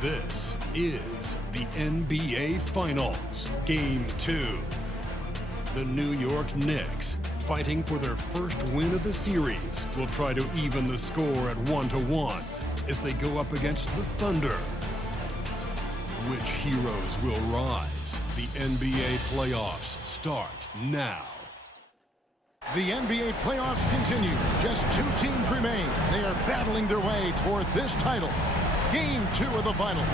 This is the NBA Finals, Game 2. The New York Knicks, fighting for their first win of the series, will try to even the score at 1-1 as they go up against the Thunder. Which heroes will rise? The NBA playoffs start now. The NBA playoffs continue. Just 2 teams remain. They are battling their way toward this title. Game 2 of the finals.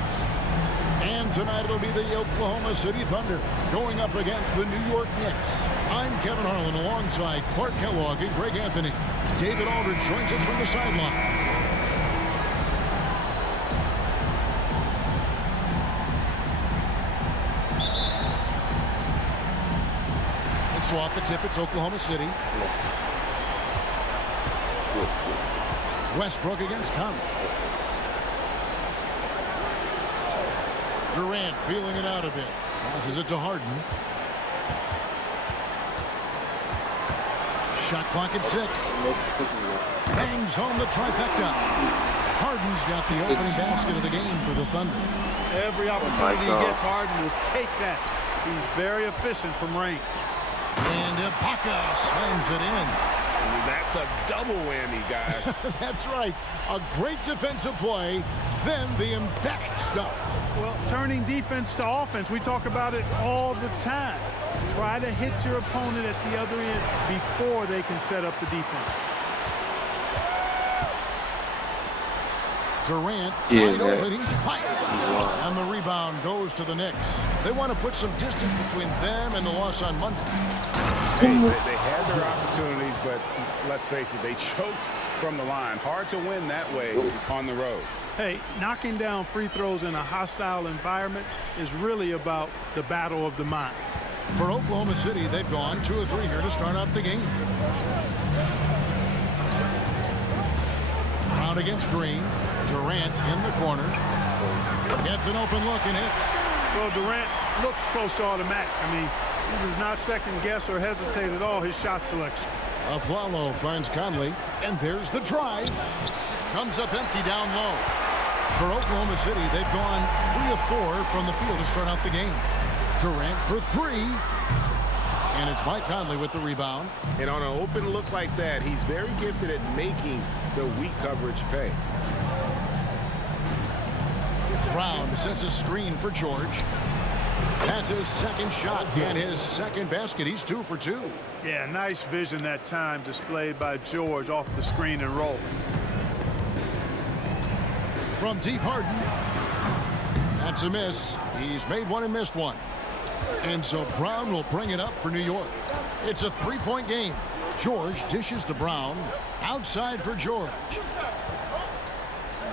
And tonight it'll be the Oklahoma City Thunder going up against the New York Knicks. I'm Kevin Harlan alongside Clark Kellogg and Greg Anthony. David Aldridge joins us from the sideline. So off the tip, it's Oklahoma City. Westbrook against Conley. Durant feeling it out a bit. Passes it to Harden. Shot clock at 6. Bangs home the trifecta. Harden's got the opening basket of the game for the Thunder. Every opportunity he gets, Harden will take that. He's very efficient from range. And Ibaka slams it in. That's a double whammy, guys. That's right. A great defensive play, then the emphatic stuff. Well, turning defense to offense, we talk about it all the time. Try to hit your opponent at the other end before they can set up the defense. Durant, wide open, he fires. And the rebound goes to the Knicks. They want to put some distance between them and the loss on Monday. Hey, they had their opportunities, but let's face it, they choked from the line. Hard to win that way on the road. Hey, knocking down free throws in a hostile environment is really about the battle of the mind. For Oklahoma City, they've gone 2 of 3 here to start out the game. Brown against Green. Durant in the corner. Gets an open look and hits. Well, Durant looks close to automatic. I mean, he does not second guess or hesitate at all his shot selection. Aflalo finds Conley, and there's the drive. Comes up empty down low. For Oklahoma City, they've gone 3 of 4 from the field to start out the game. Durant for 3. And it's Mike Conley with the rebound. And on an open look like that, he's very gifted at making the weak coverage pay. Brown sets a screen for George. That's his second shot and his second basket. He's 2 for 2. Yeah, nice vision that time displayed by George off the screen and roll. From deep, Harden. That's a miss. He's made one and missed one. And so Brown will bring it up for New York. It's a 3-point game. George dishes to Brown. Outside for George.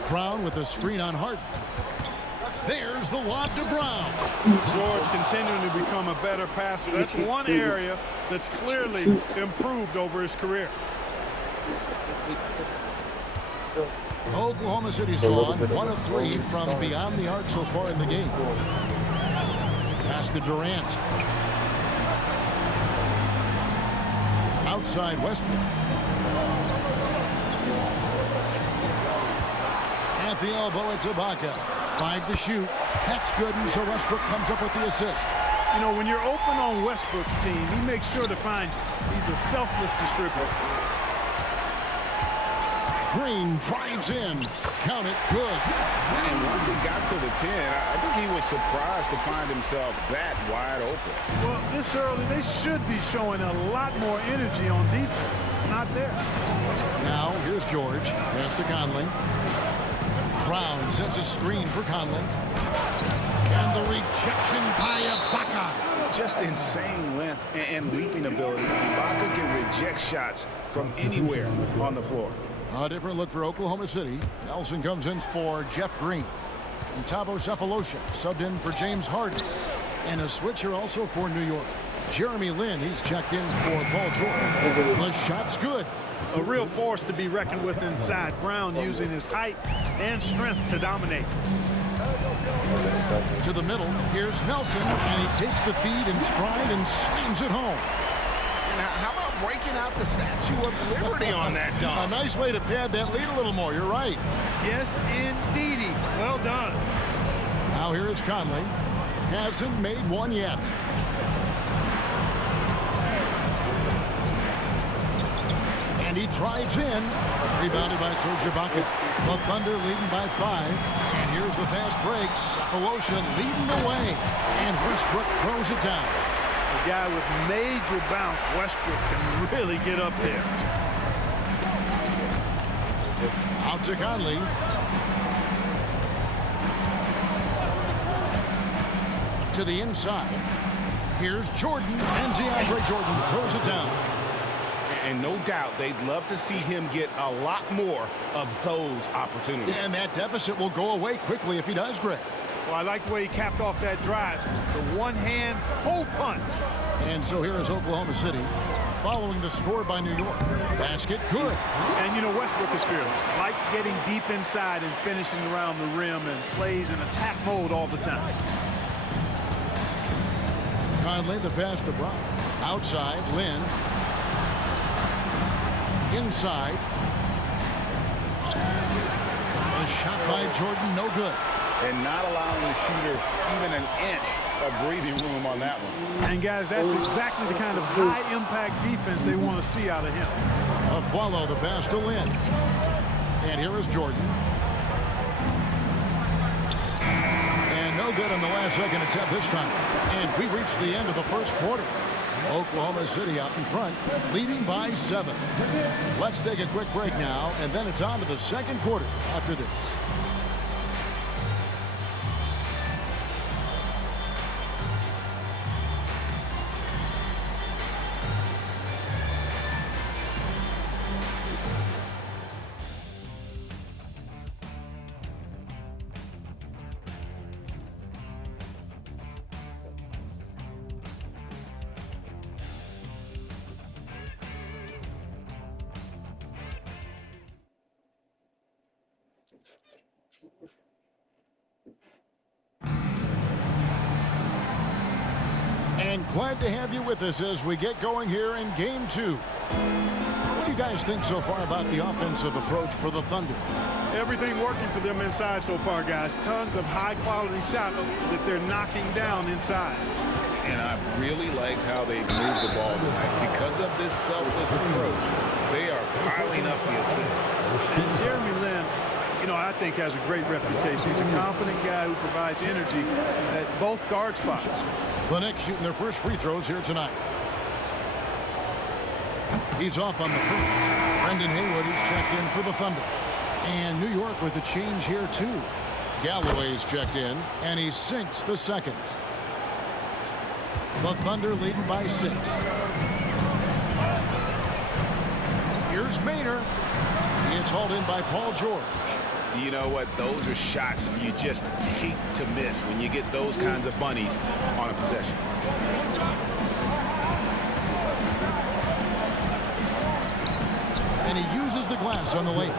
Brown with a screen on Harden. There's the lob to Brown. George continuing to become a better passer. That's one area that's clearly improved over his career. Oklahoma City's gone 1 of 3 from beyond the arc so far in the game. Pass to Durant. Outside Westbrook. At the elbow, it's Ibaka. 5 to shoot. That's good, and so Westbrook comes up with the assist. You know, when you're open on Westbrook's team, he makes sure to find you. He's a selfless distributor. Green drives in. Count it. Good. And once he got to the 10, I think he was surprised to find himself that wide open. Well, this early, they should be showing a lot more energy on defense. It's not there. Now, here's George. Pass to Conley. Brown sets a screen for Conley. And the rejection by Ibaka. Just insane length and leaping ability. Ibaka can reject shots from anywhere on the floor. A different look for Oklahoma City. Nelson comes in for Jeff Green. And Thabo Sefolosha subbed in for James Harden. And a switch here also for New York. Jeremy Lin, he's checked in for Paul George. The shot's good. A real force to be reckoned with inside. Brown using his height and strength to dominate. To the middle, here's Nelson, and he takes the feed in stride and slams it home. And how about breaking out the Statue of Liberty on that dunk. A nice way to pad that lead a little more. You're right. Yes, indeedy. Well done. Now here is Conley. Hasn't made one yet. And he drives in. Rebounded by Serge Ibaka. The Thunder leading by 5. And here's the fast break. Sapolosha leading the way. And Westbrook throws it down. A guy with major bounce, Westbrook, can really get up there. Out to Conley. To the inside. Here's Jordan, and DeAndre Jordan throws it down. And no doubt they'd love to see him get a lot more of those opportunities. And that deficit will go away quickly if he does, Greg. Well, I like the way he capped off that drive. The one-hand hole punch. And so here is Oklahoma City following the score by New York. Basket, good. And, you know, Westbrook is fearless. Likes getting deep inside and finishing around the rim and plays in attack mode all the time. Conley, the pass to Brown. Outside, Lynn. Inside. A shot by Jordan, no good. And not allowing the shooter even an inch of breathing room on that one. And, guys, that's exactly the kind of high-impact defense they want to see out of him. A follow, the pass to Lynn. And here is Jordan. And no good on the last second attempt this time. And we reach the end of the first quarter. Oklahoma City out in front, leading by 7. Let's take a quick break now, and then it's on to the second quarter after this. And glad to have you with us as we get going here in Game 2. What do you guys think so far about the offensive approach for the Thunder? Everything working for them inside so far, guys. Tons of high-quality shots that they're knocking down inside. And I've really liked how they moved the ball tonight. Because of this selfless approach, they are piling up the assists. And Jeremy Lin, you know, I think has a great reputation. He's a confident guy who provides energy at both guard spots. The Knicks shooting their first free throws here tonight. He's off on the first. Brendan Haywood is checked in for the Thunder. And New York with a change here too. Galloway's checked in, and he sinks the second. The Thunder leading by 6. Here's Maynard. It's hauled in by Paul George. You know what? Those are shots you just hate to miss when you get those kinds of bunnies on a possession. And he uses the glass on the layup.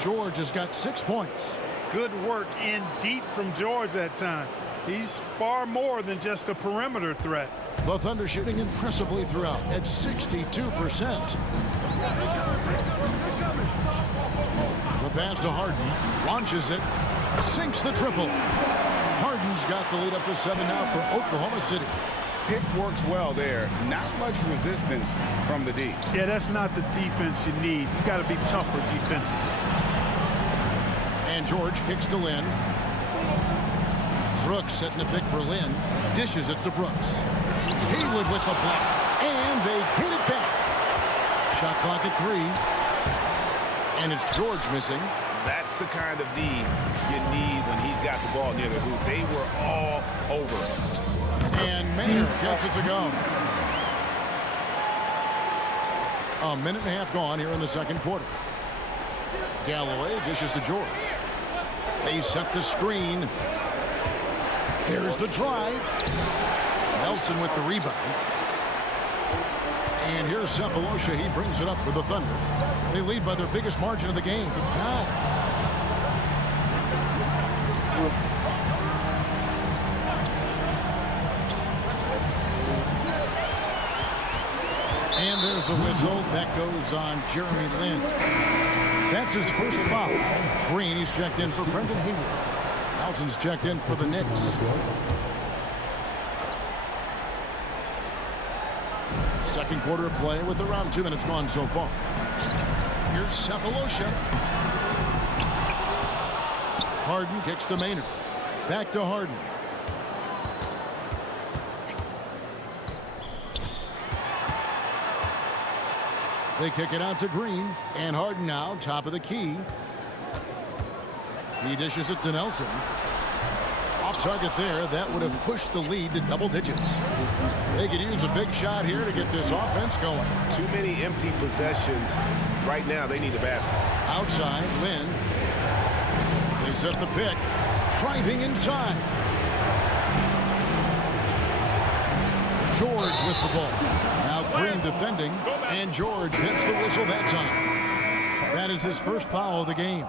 George has got 6 points. Good work in deep from George that time. He's far more than just a perimeter threat. The Thunder shooting impressively throughout at 62%. The pass to Harden, launches it, sinks the triple. Harden's got the lead up to 7 now for Oklahoma City. Pick works well there. Not much resistance from the D. Yeah, that's not the defense you need. You got to be tougher defensively. And George kicks to Lynn. Brooks setting a pick for Lynn. Dishes it to Brooks. Haywood with the block. And they hit it back. Shot clock at 3. And it's George missing. That's the kind of D you need when he's got the ball near the hoop. They were all over him. And Maynard gets it to go. A minute and a half gone here in the second quarter. Galloway dishes to George. They set the screen. Here's the drive. Nelson with the rebound. And here's Sapolosha. He brings it up for the Thunder. They lead by their biggest margin of the game, 9. And there's a whistle. That goes on Jeremy Lin. That's his first foul. Green, he's checked in for Brendan Hayward. Nelson's checked in for the Knicks. Second quarter of play with around 2 minutes gone so far. Here's Cephalosha. Harden kicks to Maynard. Back to Harden. They kick it out to Green. And Harden now, top of the key. He dishes it to Nelson. Off target there. That would have pushed the lead to double digits. They could use a big shot here to get this offense going. Too many empty possessions. Right now, they need a basket. Outside, Lin. They set the pick. Driving inside. George with the ball. Now Green defending. And George hits the whistle that time. That is his first foul of the game.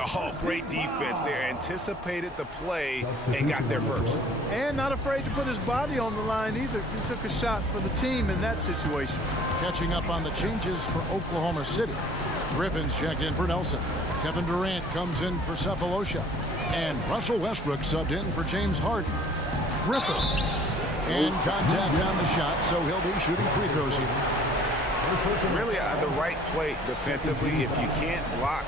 Oh, great defense there. Anticipated the play and got there first. And not afraid to put his body on the line either. He took a shot for the team in that situation. Catching up on the changes for Oklahoma City. Griffin's checked in for Nelson. Kevin Durant comes in for Cephalosha. And Russell Westbrook subbed in for James Harden. Griffin. And contact on the shot, so he'll be shooting free throws here. Really the right play defensively. If you can't block,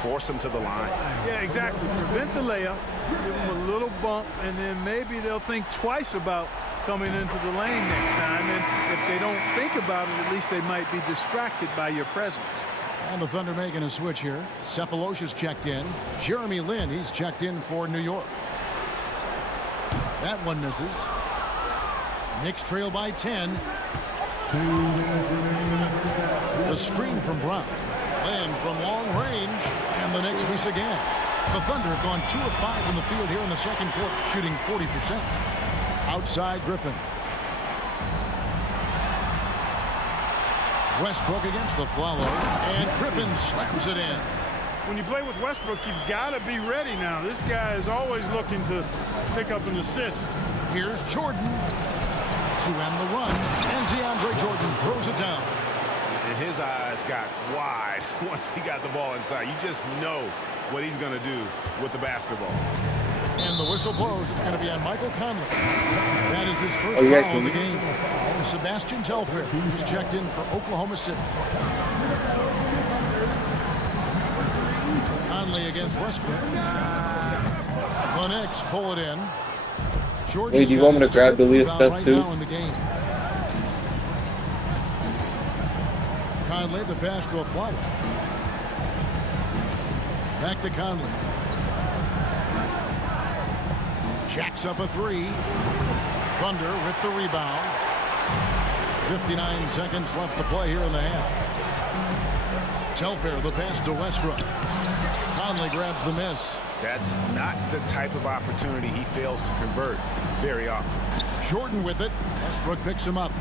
force them to the line. Yeah, exactly. Prevent the layup, give them a little bump, and then maybe they'll think twice about coming into the lane next time. And if they don't think about it, at least they might be distracted by your presence. And the Thunder making a switch here. Cephalosha's checked in. Jeremy Lin, he's checked in for New York. That one misses. Knicks trail by 10. The screen from Brown. Lin from long range. And the Knicks miss again. The Thunder have gone 2 of 5 from the field here in the second quarter, shooting 40%. Outside Griffin. Westbrook against the follow. And Griffin slams it in. When you play with Westbrook, you've got to be ready now. This guy is always looking to pick up an assist. Here's Jordan to end the run. And DeAndre Jordan throws it down. And his eyes got wide once he got the ball inside. You just know what he's going to do with the basketball. And the whistle blows. It's going to be on Michael Conley. That is his first foul of the game. Sebastian Telfair, who's checked in for Oklahoma City. Conley against Westbrook. The Knicks pull it in. Hey, do you want me to grab the least best right too? now in the game. Conley, the pass to a flower. Back to Conley. Jacks up a three. Thunder with the rebound. 59 seconds left to play here in the half. Telfair, the pass to Westbrook. Conley grabs the miss. That's not the type of opportunity he fails to convert very often. Jordan with it. Westbrook picks him up.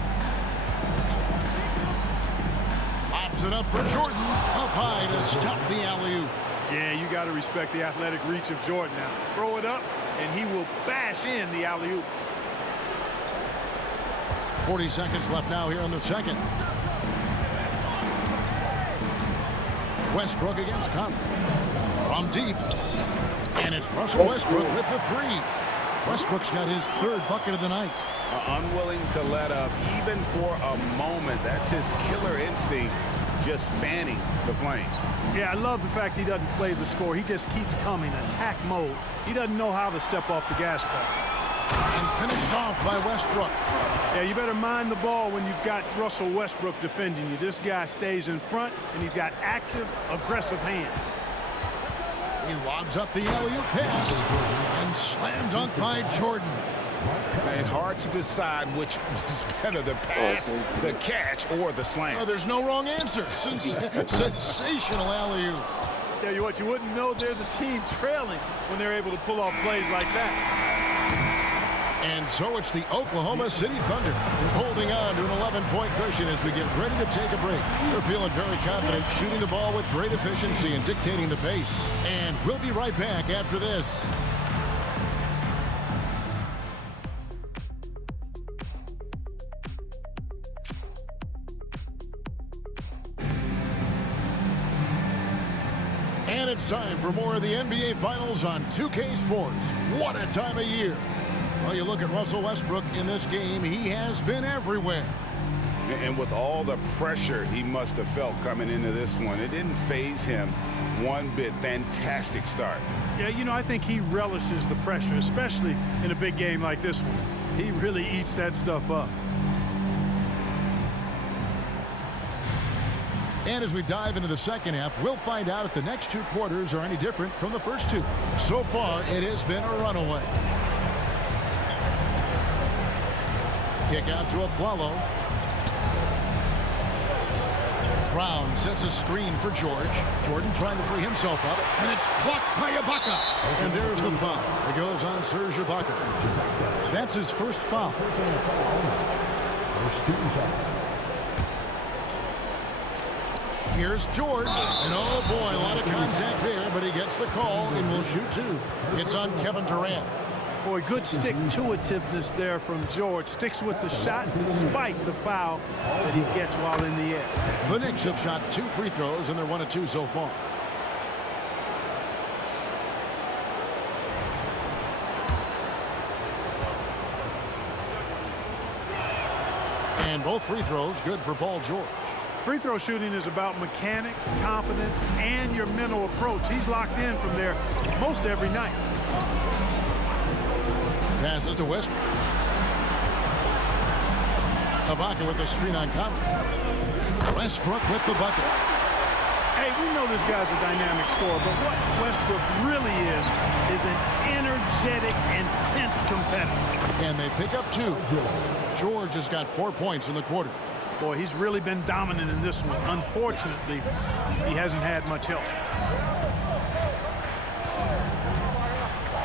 Lobs it up for Jordan. Up high to stuff the alley-oop. Yeah, you got to respect the athletic reach of Jordan now. Throw it up, and he will bash in the alley-oop. 40 seconds left now here in the second. Westbrook against Conley. From deep. And it's Russell Westbrook with the three. Westbrook's got his third bucket of the night. Unwilling to let up even for a moment. That's his killer instinct, just fanning the flame. Yeah, I love the fact he doesn't play the score. He just keeps coming, attack mode. He doesn't know how to step off the gas pedal. And finished off by Westbrook. Yeah, you better mind the ball when you've got Russell Westbrook defending you. This guy stays in front, and he's got active, aggressive hands. He lobs up the alley-oop pass and slam dunk by Jordan. And hard to decide which was better, the pass, the catch, or the slam. Oh, there's no wrong answer. Sensational alley-oop. Tell you what, you wouldn't know they're the team trailing when they're able to pull off plays like that. And so it's the Oklahoma City Thunder holding on to an 11-point cushion as we get ready to take a break. They're feeling very confident, shooting the ball with great efficiency and dictating the pace. And we'll be right back after this. And it's time for more of the NBA Finals on 2K Sports. What a time of year. Well, you look at Russell Westbrook in this game, he has been everywhere. And with all the pressure he must have felt coming into this one, it didn't faze him one bit. Fantastic start. Yeah, you know, I think he relishes the pressure, especially in a big game like this one. He really eats that stuff up. And as we dive into the second half, we'll find out if the next two quarters are any different from the first two. So far, it has been a runaway. Kick out to Afflalo. Brown sets a screen for George. Jordan trying to free himself up, and it's blocked by Ibaka. And there's the foul. It goes on Serge Ibaka. That's his first foul. First team foul. Here's George, and oh boy, a lot of contact there, but he gets the call and will shoot two. It's on Kevin Durant. Boy, good stick-to-itiveness there from George. Sticks with the shot despite the foul that he gets while in the air. The Knicks have shot 2 free throws, and they're 1 of 2 so far. And both free throws good for Paul George. Free throw shooting is about mechanics, confidence, and your mental approach. He's locked in from there most every night. Passes to Westbrook. Ibaka with the screen on Conley. Westbrook with the bucket. Hey, we know this guy's a dynamic scorer, but what Westbrook really is an energetic, intense competitor. And they pick up 2. George has got 4 points in the quarter. Boy, he's really been dominant in this one. Unfortunately, he hasn't had much help.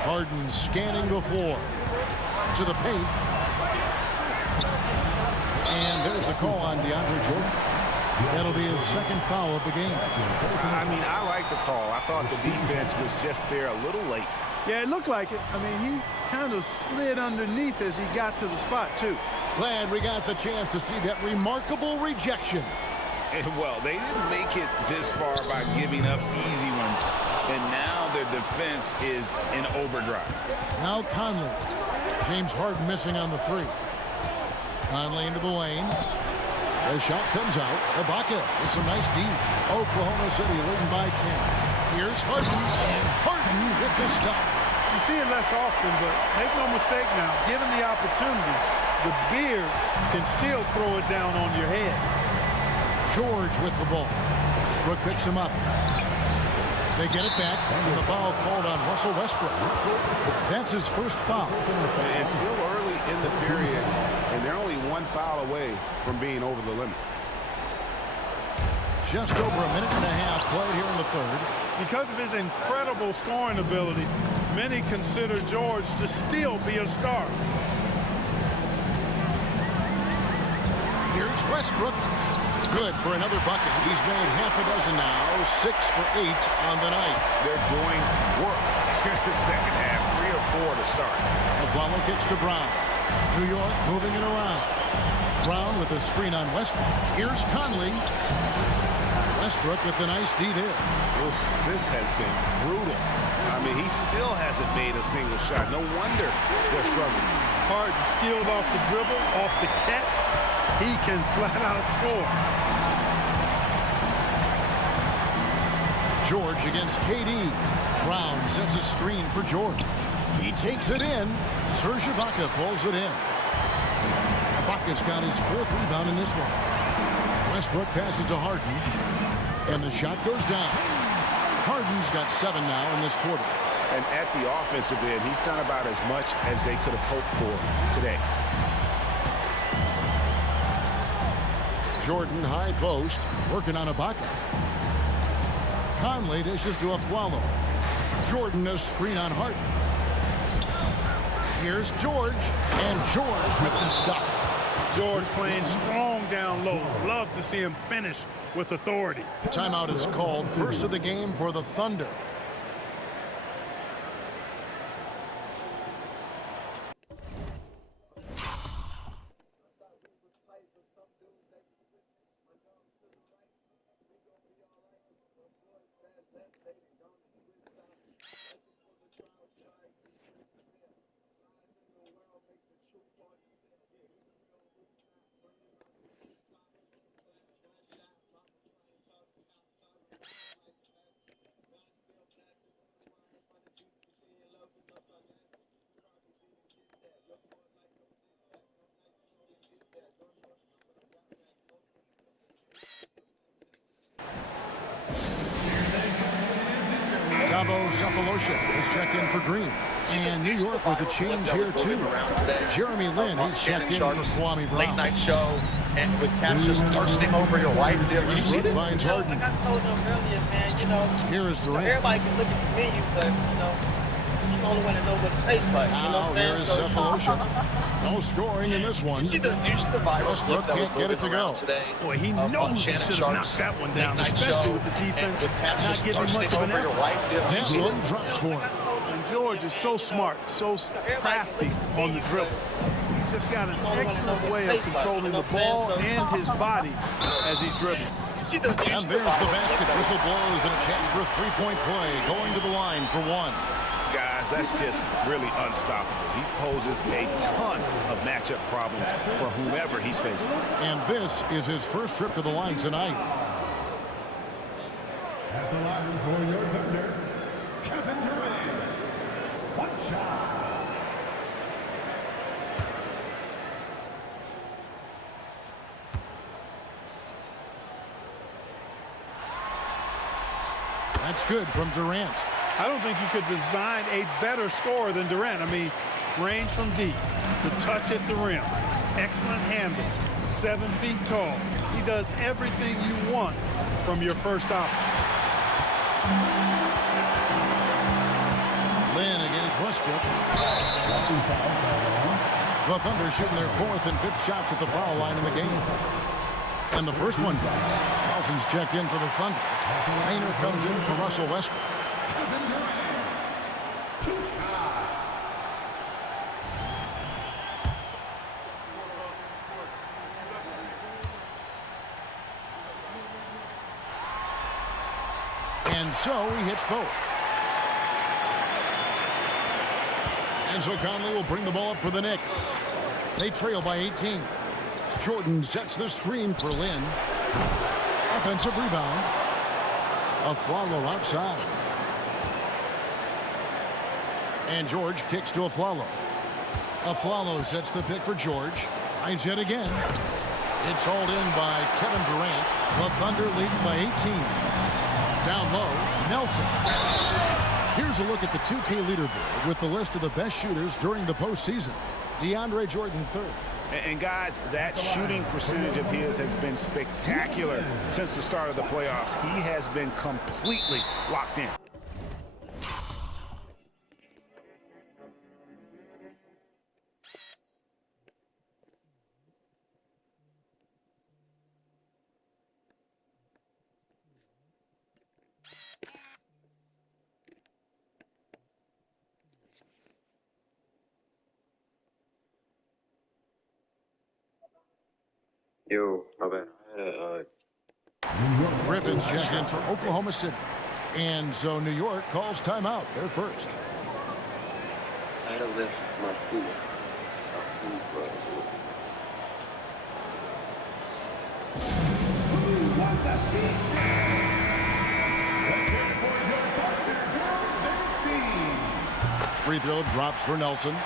Harden scanning the floor. To the paint. And there's the call on DeAndre Jordan. That'll be his second foul of the game. I mean, I like the call. I thought the defense was just there a little late. Yeah, it looked like it. I mean, he kind of slid underneath as he got to the spot, too. Glad we got the chance to see that remarkable rejection. Well, they didn't make it this far by giving up easy ones. And now their defense is in overdrive. Now Conley. James Harden missing on the 3. Conley into the lane. The shot comes out. Ibaka with some nice D. Oklahoma City leading by 10. Here's Harden. And Harden with the stuff. You see it less often, but make no mistake now, given the opportunity, the beard can still throw it down on your head. George with the ball. Westbrook picks him up. They get it back, and the foul called on Russell Westbrook. That's his first foul. It's still early in the period, and they're only 1 foul away from being over the limit. Just over a minute and a half played here in the third. Because of his incredible scoring ability, many consider George to still be a star. Here's Westbrook. Good for another bucket. He's made half a dozen now, 6 for 8 on the night. They're doing work here in the second half, 3 or 4 to start. Afflalo kicks to Brown. New York moving it around. Brown with a screen on Westbrook. Here's Conley. Westbrook with the nice D there. Oof, this has been brutal. I mean, he still hasn't made a single shot. No wonder they're struggling. Harden skilled off the dribble, off the catch. He can flat out score. George against KD. Brown sets a screen for George. He takes it in. Serge Ibaka pulls it in. Ibaka's got his 4th rebound in this one. Westbrook passes to Harden. And the shot goes down. Harden's got 7 now in this quarter. And at the offensive end, he's done about as much as they could have hoped for today. Jordan high post, working on Ibaka. Conley dishes to Afflalo. Jordan a screen on Harden. Here's George, and George with the stuff. George playing strong down low. Love to see him finish with authority. Timeout is called. First of the game for the Thunder. Dabo Cephalosha is checked in for Green. And New York with a change here, too. Jeremy Lin, he's checked in for Kwame Brown. Late night show, and with cats just thirsting over your wife. You see this? Finds Harden. Like I told them earlier, man, Here is Durant. everybody can look at the menu, but, I'm the only one that knows what it tastes like. Now here is Cephalosha. No scoring in this one. You see the viral Westbrook clip that was can't get it to moving go. around today? Boy, he knows he should have knocked that one down, especially with the defense not giving much of an effort. Zentrum drops for him. And George is so smart, so crafty on the dribble. He's just got an excellent way of controlling the ball and his body as he's dribbling. And there's the basket. Whistle blows and a chance for a three-point play. Going to the line for one. Guys, that's just really unstoppable. He poses a ton of matchup problems for whomever he's facing. And this is his first trip to the line tonight. At the line for your Thunder, Kevin Durant. One shot. That's good from Durant. I don't think you could design a better scorer than Durant. I mean, range from deep, the touch at the rim, excellent handle, 7 feet tall. He does everything you want from your first option. Lin against Westbrook. The Thunder shooting their 4th and 5th shots at the foul line in the game. And the first one drops. Nelson's checked in for the Thunder. Maynard comes in for Russell Westbrook. And so he hits both. And so Conley will bring the ball up for the Knicks. They trail by 18. Jordan sets the screen for Lin. Offensive rebound. Aflalo outside. And George kicks to Aflalo. Aflalo sets the pick for George. Tries yet again. It's hauled in by Kevin Durant. The Thunder leading by 18. Down low, Nelson. Here's a look at the 2K leaderboard with the list of the best shooters during the postseason. DeAndre Jordan third. And guys, that shooting percentage of his has been spectacular since the start of the playoffs. He has been completely locked in. Yo, my bad. Griffin's checked in for Oklahoma City. And so New York calls timeout. They're first. I had to lift my foot. Free throw drops for Nelson.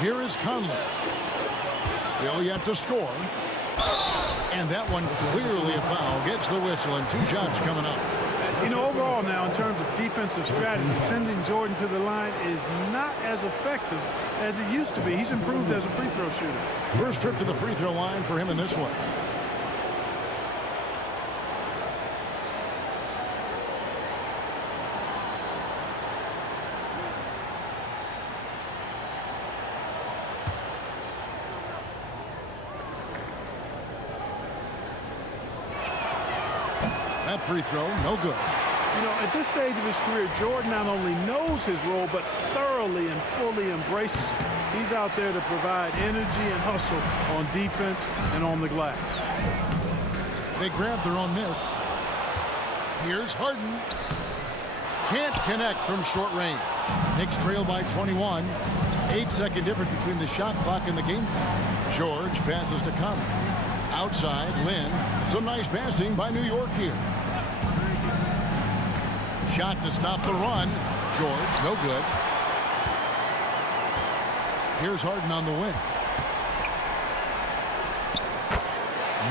Here is Conley. Still yet to score. And that one clearly a foul. Gets the whistle and 2 shots coming up. Overall now, in terms of defensive strategy, sending Jordan to the line is not as effective as it used to be. He's improved as a free throw shooter. First trip to the free throw line for him in this one. That free throw, no good. At this stage of his career, Jordan not only knows his role, but thoroughly and fully embraces it. He's out there to provide energy and hustle on defense and on the glass. They grab their own miss. Here's Harden. Can't connect from short range. Knicks trail by 21. 8-second difference between the shot clock and the game clock. George passes to Conley. Outside, Lin. Some nice passing by New York here. Shot to stop the run. George, no good. Here's Harden on the wing.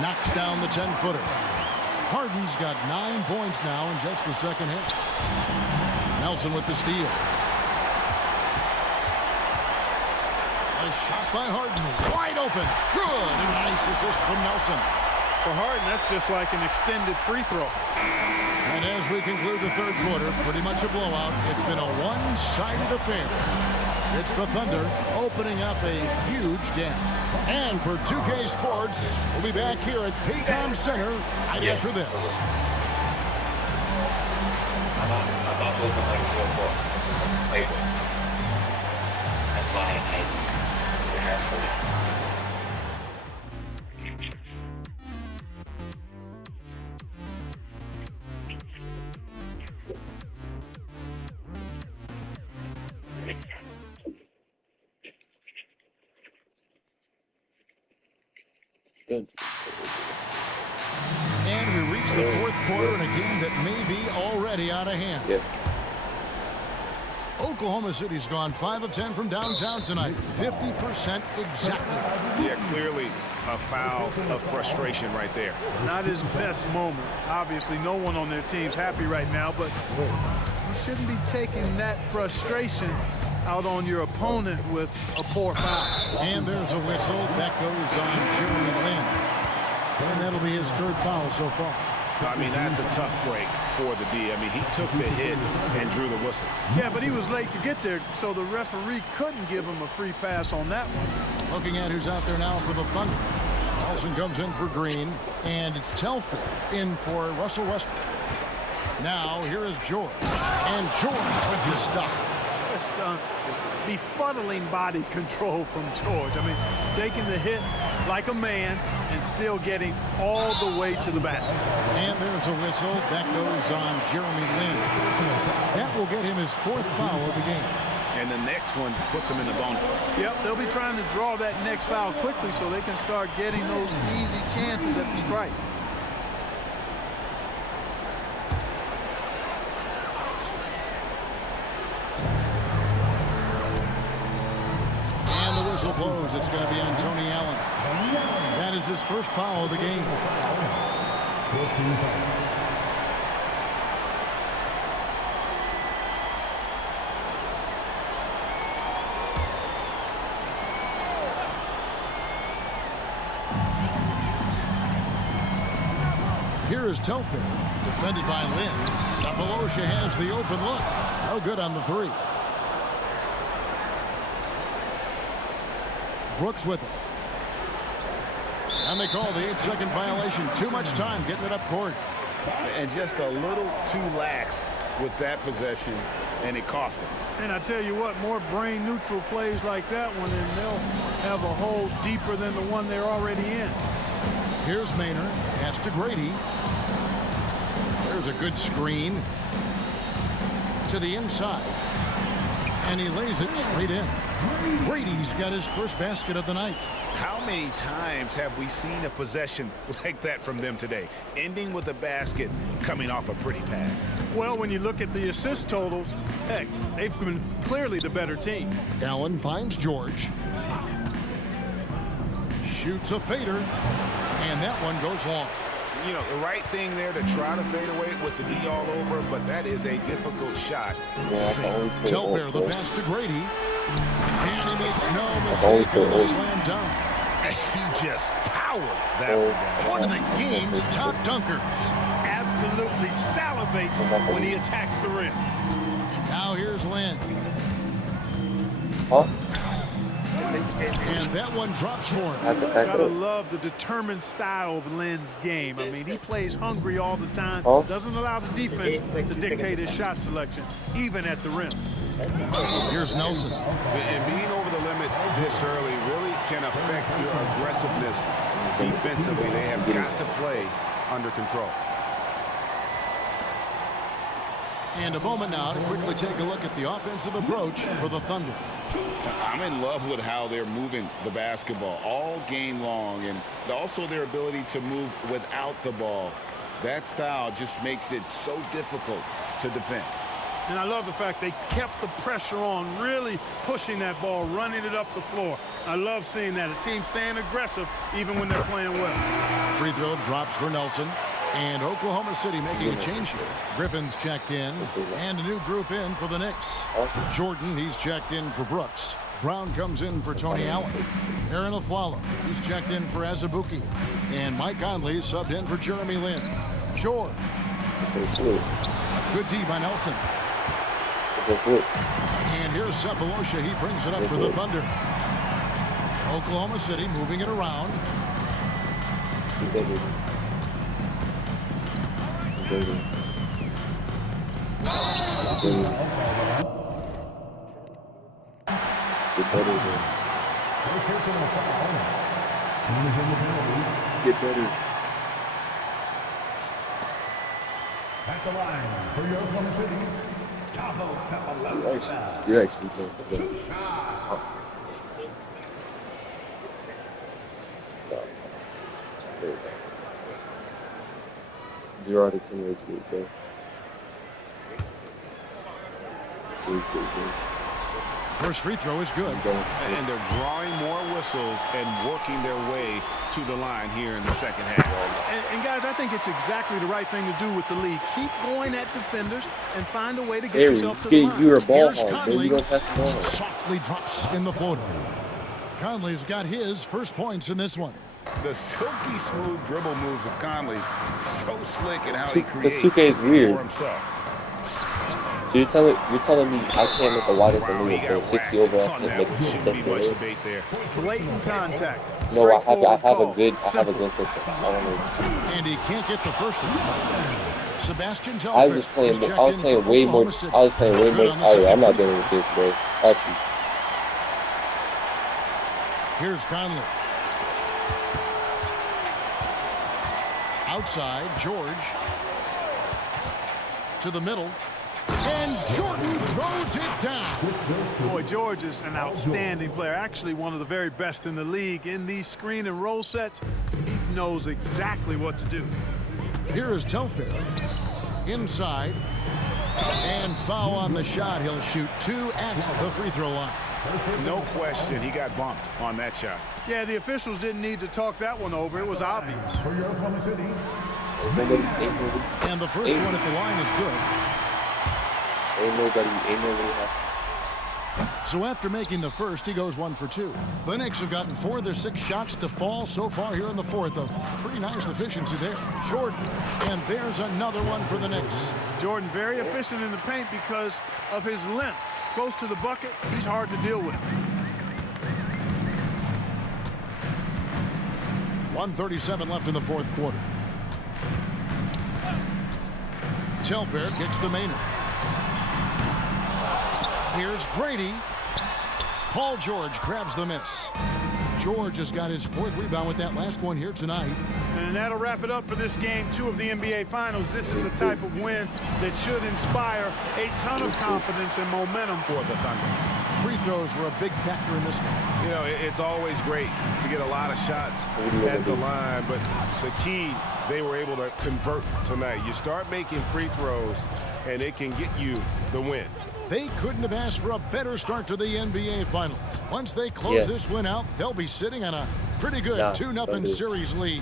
Knocks down the 10-footer. Harden's got 9 points now in just the second half. Nelson with the steal. A shot by Harden. Wide open. Good. And a nice assist from Nelson. For Harden, that's just like an extended free throw. And as we conclude the third quarter, pretty much a blowout. It's been a one-sided affair. It's the Thunder opening up a huge gap. And for 2K Sports, we'll be back here at Paycom Center right after this. I'm not looking like real ball. That's why I have for it. Good. And we reach the fourth quarter in a game that may be already out of hand. Yeah. Oklahoma City's gone 5 of 10 from downtown tonight. 50% exactly. Yeah, clearly a foul of frustration right there. Not his best moment. Obviously, no one on their team's happy right now, but you shouldn't be taking that frustration out on your opponent with a poor foul. And there's a whistle. That goes on Jeremy Lin. And that'll be his third foul so far. I mean, that's a tough break for the D. I mean, he took the hit and drew the whistle. Yeah, but he was late to get there, so the referee couldn't give him a free pass on that one. Looking at who's out there now for the Thunder. Nelson comes in for Green, and it's Telfair in for Russell Westbrook. Now, here is George. And George with the stuff. Just befuddling body control from George. I mean, taking the hit like a man and still getting all the way to the basket. And there's a whistle. That goes on Jeremy Lin. That will get him his fourth foul of the game. And the next one puts him in the bonus. Yep, they'll be trying to draw that next foul quickly so they can start getting those easy chances at the strike. And the whistle blows. It's going to be on Tony Allen. That is his first foul of the game. Here is Telfair, defended by Lin. Cephalosha has the open look. No good on the three. Brooks with it. And they call the 8-second violation. Too much time getting it up court. And just a little too lax with that possession, and it cost him. And I tell you what, more brain-neutral plays like that one, and they'll have a hole deeper than the one they're already in. Here's Maynard. Pass to Grady. There's a good screen. To the inside. And he lays it straight in. Brady's got his first basket of the night. How many times have we seen a possession like that from them today, ending with a basket coming off a pretty pass? Well, when you look at the assist totals, heck, they've been clearly the better team. Allen finds George. Shoots a fader. And that one goes long. You know, the right thing there to try to fade away with the D all over, but that is a difficult shot to see. Telfair, the pass to Grady. And he makes no mistake on the slam dunk. He just powered that one down. One of the game's top dunkers. Absolutely salivates when he attacks the rim. Now here's Lin. And that one drops for him. Gotta love the determined style of Lin's game. I mean, he plays hungry all the time. Doesn't allow the defense to dictate his shot selection, even at the rim. Here's Nelson. And being over the limit this early really can affect your aggressiveness defensively. They have got to play under control. And a moment now to quickly take a look at the offensive approach for the Thunder. I'm in love with how they're moving the basketball all game long, and also their ability to move without the ball. That style just makes it so difficult to defend. And I love the fact they kept the pressure on, really pushing that ball, running it up the floor. I love seeing that. A team staying aggressive even when they're playing well. Free throw drops for Nelson. And Oklahoma City making a change here. Griffin's checked in. And a new group in for the Knicks. Jordan, he's checked in for Brooks. Brown comes in for Tony Allen. Aaron Aflalo, he's checked in for Azubuike. And Mike Conley subbed in for Jeremy Lin. George. Good D by Nelson. And here's Cephalosha. He brings it up for the Thunder. Oklahoma City moving it around. Get better. At the line for your Oklahoma City, Tavo Cephalosha. You're actually good. Two shots. There you go. 0 out of 10 rage gate, bro. First free throw is good. And they're drawing more whistles and working their way to the line here in the second half. And guys, I think it's exactly the right thing to do with the lead. Keep going at defenders and find a way to get yourself to the line. You're a ball Here's hog, Conley. you don't pass the ball. Softly drops in the floater. Conley's got his first points in this one. The silky smooth dribble moves of Conley, so slick in how he The creates Suke is weird. for himself. So you're telling me I can't make a wide open move for 60 overall and make a Shouldn't be contested much move? debate there. Blatant contact. No, I have a Straightforward good call. push. I don't know. And he can't get the first one. Sebastian Telfair. I was playing way more. Oh, I'm not dealing with this, bro. I see. Here's Conley. Outside, George. To the middle. And Jordan throws it down. Boy, George is an outstanding player. Actually, one of the very best in the league. In these screen and roll sets, he knows exactly what to do. Here is Telfair. Inside. And foul on the shot. He'll shoot 2 at the free throw line. No question, he got bumped on that shot. Yeah, the officials didn't need to talk that one over. It was obvious. For your Oklahoma City. And the first one at the line is good. Ain't nobody So after making the first, he goes 1 for 2. The Knicks have gotten 4 of their 6 shots to fall so far here in the fourth. A pretty nice efficiency there. Jordan. And there's another one for the Knicks. Jordan very efficient in the paint because of his length. Close to the bucket, he's hard to deal with. 1:37 left in the fourth quarter. Telfair kicks to Maynard. Here's Grady. Paul George grabs the miss. George has got his 4th rebound with that last one here tonight. And that'll wrap it up for this game 2 of the NBA Finals. This is the type of win that should inspire a ton of confidence and momentum for the Thunder. Free throws were a big factor in this one. You know, it's always great to get a lot of shots at the line, but the key, they were able to convert tonight. You start making free throws, and it can get you the win. They couldn't have asked for a better start to the NBA Finals. Once they close this win out, they'll be sitting on a pretty good 2-0 series lead.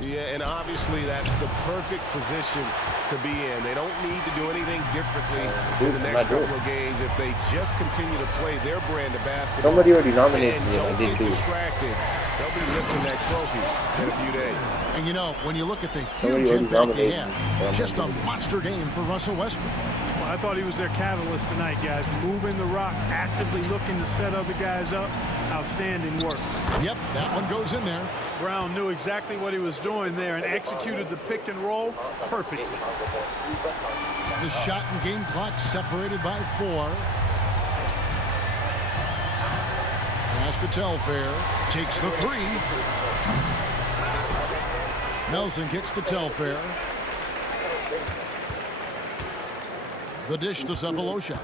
Yeah, and obviously that's the perfect position to be in. They don't need to do anything differently in the next couple of games if they just continue to play their brand of basketball. Somebody already nominated and me, and I don't did get too. distracted. They'll be lifting that trophy in a few days. And you know, when you look at the huge impact he had, just a monster game for Russell Westbrook. Well, I thought he was their catalyst tonight, guys. Moving the rock, actively looking to set other guys up. Outstanding work. Yep, that one goes in there. Brown knew exactly what he was doing there and executed the pick and roll perfectly. The shot and game clock separated by 4. Pass to Telfair. Takes the 3. Nelson kicks to Telfair. The dish to Cephalosha.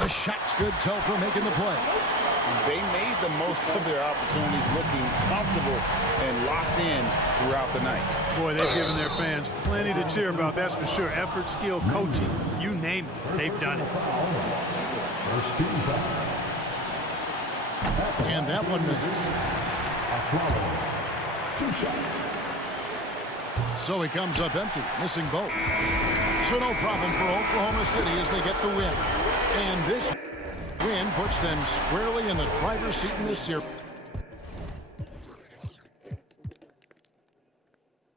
The shot's good. Telfair making the play. they made the most of their opportunities, looking comfortable and locked in throughout the night. Boy, they've given their fans plenty to cheer about, that's for sure. Effort, skill, coaching, you name it, they've done it. First team foul. And that one misses. 2 shots. So he comes up empty, missing both. So no problem for Oklahoma City as they get the win. And this win puts them squarely in the driver's seat in this series.